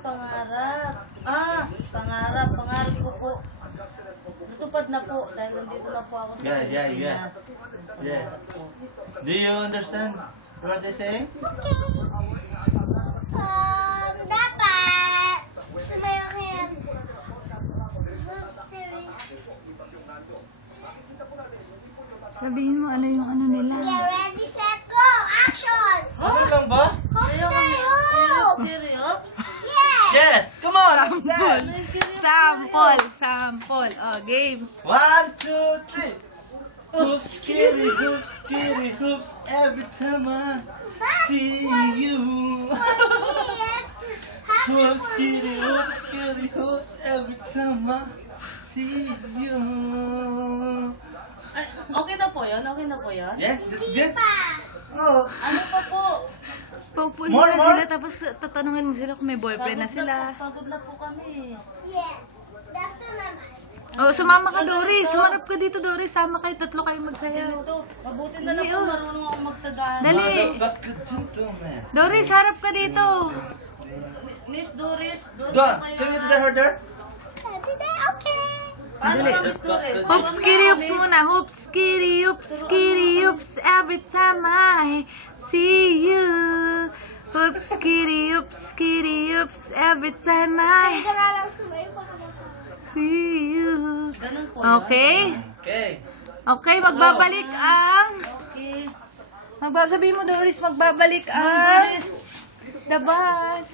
pangarap. Pangarap ko po. Natupad na po dahil nandito na po ako sa Pilipinas. Pangarap po. Do you understand what they say? Dapat sumayaw. Sabihin mo ano yung ano nila. Get ready, set, go! Action! Ano lang ba? Hopster hoops! Serious? Yes! Yes! Come on! Let's dance! Sample. Oh, game. 1, 2, 3. Hoops, kitty, hoops, every time I see you. Hoops, kitty, hoops, every time I see you. Ay, okay na po yun? Okay na po yun? Yes, that's good. Oh, Ano pa po? Pupunin More, na more? sila tapos tatanungin mo sila kung may boyfriend na sila. Pagod na po kami. Yes. That's naman. Oh, sumama ka, Doris. Sumarap ka dito, Doris. Sama kayo, tatlo kayo magsayaw. Ito, mabuti na lang po marunong ako magtagaan. Dali. motherfucker gentleman. Doris, harap ka dito. Miss Doris, doon Go, po kayo. take me to the herder. Okay. Paano ba, Miss Doris? Hoops, kitty, hoops muna. Hoops, kitty, hoops. Every time I see you. Hoops, kitty, hoops. Every time I see you. Ganun po yun. Okay? Okay. Okay, magbabalik ang... Okay. Sabihin mo, Doris, magbabalik Ma'am ang... Doris, The bus.